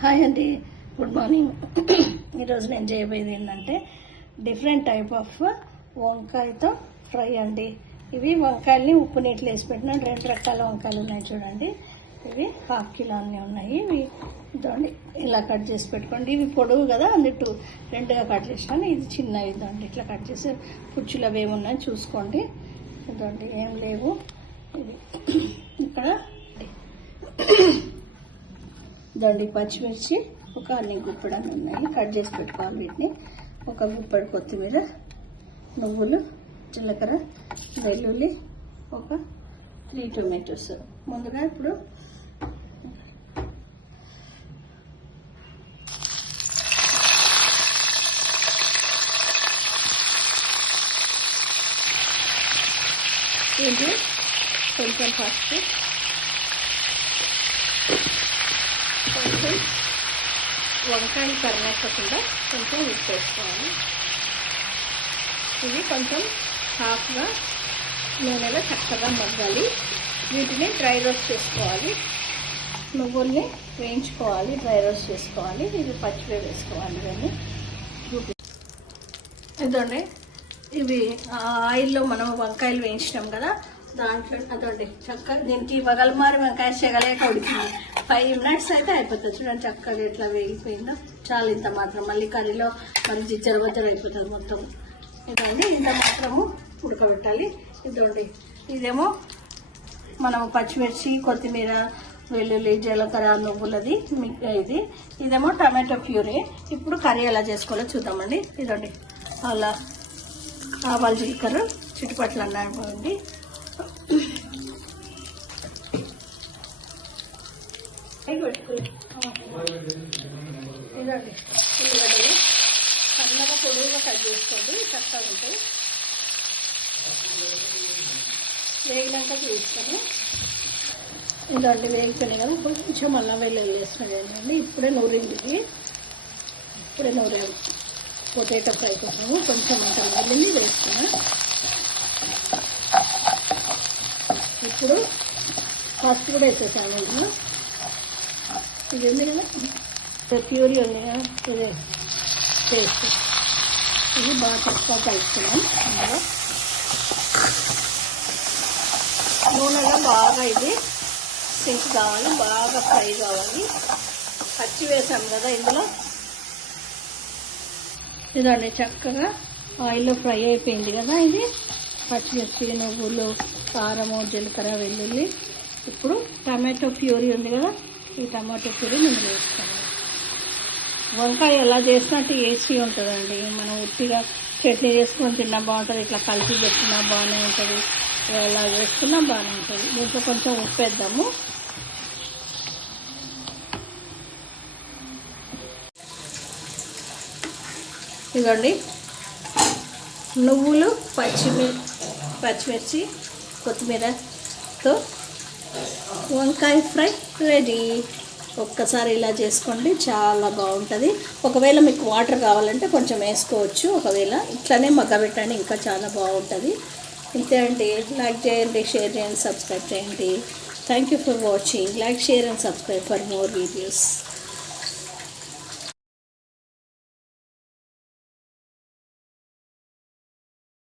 Hi అండి good morning. ఈరోజు నేను చేయబోయేది ఏంటంటే డిఫరెంట్ టైప్ ఆఫ్ వంకాయతో ఫ్రై అండి. ఇవి వంకాయల్ని ఉప్పు నీటిలో వేసి పెట్టిన రెండు రకాల వంకాయలు ఉన్నాయి చూడండి. ఇవి హాఫ్ కిలో అన్నీ ఉన్నాయి. ఇవి ఇదండి ఇలా కట్ చేసి పెట్టుకోండి. ఇవి పొడవు కదా అందుట్టు రెండుగా కట్ చేసినాను. ఇది చిన్న ఇదండి ఇట్లా కట్ చేసి పుచ్చులు అవి ఏమున్నాయో చూసుకోండి. ఇదండి ఏం లేవు. ఇది ఇక్కడ దండి పచ్చిమిర్చి ఒక అన్ని గుప్పడని ఉన్నాయి. కట్ చేసి పెట్టుకోవాలి వీటిని. ఒక గుప్పడి కొత్తిమీర నువ్వులు జీలకర్ర వెల్లుల్లి ఒక త్రీ టొమాటోస్. ముందుగా ఇప్పుడు ఏంటి? కొంచెం ఫస్ట్ కొంచెం వంకాయలు కరగకుండా కొంచెం ఉప్పు చేసుకోవాలి. ఇవి కొంచెం హాఫ్గా నూనెలో చక్కగా మగ్గాలి. వీటిని డ్రై రోస్ట్ చేసుకోవాలి. నువ్వుల్ని వేయించుకోవాలి డ్రై రోస్ట్ చేసుకోవాలి. ఇవి పచ్చివే వేసుకోవాలి ఇవన్నీ. ఇదండి ఇవి ఆయిల్లో మనం వంకాయలు వేయించినాం కదా దాంట్లో అదండి చక్కగా దీనికి బగలమారి వంకాయ చెగలేక ఉడికింది. ఫైవ్ మినిట్స్ అయితే అయిపోతుంది. చూడండి చక్కగా ఎట్లా వేగిపోయిందో. చాలా ఇంత మాత్రం. మళ్ళీ కర్రీలో మళ్ళీ జిజ్జర బజ్జర అయిపోతుంది మొత్తం. ఇదండి ఇంత మాత్రము ఉడకబెట్టాలి. ఇదండి ఇదేమో మనం పచ్చిమిర్చి కొత్తిమీర వెల్లుల్లి జీలకర్ర నువ్వులది మిక్- ఇది. ఇదేమో టమాటో ప్యూరీ. ఇప్పుడు కర్రీ ఎలా చేసుకోవాలో చూద్దామండి. ఇదండి అలా ఆవాల జీలకర్ర చిట్టుపట్లు అన్నాయండి ఇదండి ఉల్లిగడ్డలు సన్నగా కట్ చేసుకోండి చక్కగా ఉంటాయి వేగినాక చూస్తాను ఇదండి వేగిపోయినాయి కదా కొంచెం అల్లం వెల్లుల్లి వేసినది ఇప్పుడే ఇది ఇప్పుడే నూరాము. పొటాటో ఫ్రై కోసము కొంచెం అంత వెల్లుల్లి వేస్తున్నా. ఇప్పుడు ఫస్ట్ కూడా వేసేసాను ఇది ఉంది కదా? ప్యూరీ ఉంది కదా ఇదే. టేస్ట్. ఇది బాగా చక్కగా కలుపుతున్నాం అందులో నూనెలో బాగా ఇది సింక్ కావాలి బాగా ఫ్రై కావాలి. పచ్చి వేసాం కదా ఇందులో. ఇదండి చక్కగా ఆయిల్లో ఫ్రై అయిపోయింది కదా ఇది. పచ్చిమిర్చి నువ్వులు కారము జీలకర్ర వెల్లుల్లి. ఇప్పుడు టమాటో ప్యూరీ ఉంది కదా ఈ టమాటో ప్యూరీ నేను వేస్తాను. వంకాయ ఎలా చేసినట్టు ఏసీ ఉంటుందండి. మనం ఉట్టిగా చట్నీ చేసుకొని తిన్నా బాగుంటుంది. ఇట్లా కలిపి పెట్టుకున్నా బాగానే ఉంటుంది. ఎలా చేసుకున్నా బాగానే ఉంటుంది. దీంట్లో కొంచెం ఉప్పు వేద్దాము. ఇదండి నువ్వులు పచ్చిమి పచ్చిమిర్చి కొత్తిమీరతో వంకాయ ఫ్రై రెడీ. ఒక్కసారి ఇలా చేసుకోండి చాలా బాగుంటుంది. ఒకవేళ మీకు వాటర్ కావాలంటే కొంచెం వేసుకోవచ్చు. ఒకవేళ ఇట్లనే మగ్గబెట్టండి ఇంకా చాలా బాగుంటుంది. ఇంతే అండి. లైక్ చేయండి షేర్ చేయండి సబ్స్క్రైబ్ చేయండి. Thank you for watching like share and subscribe for more videos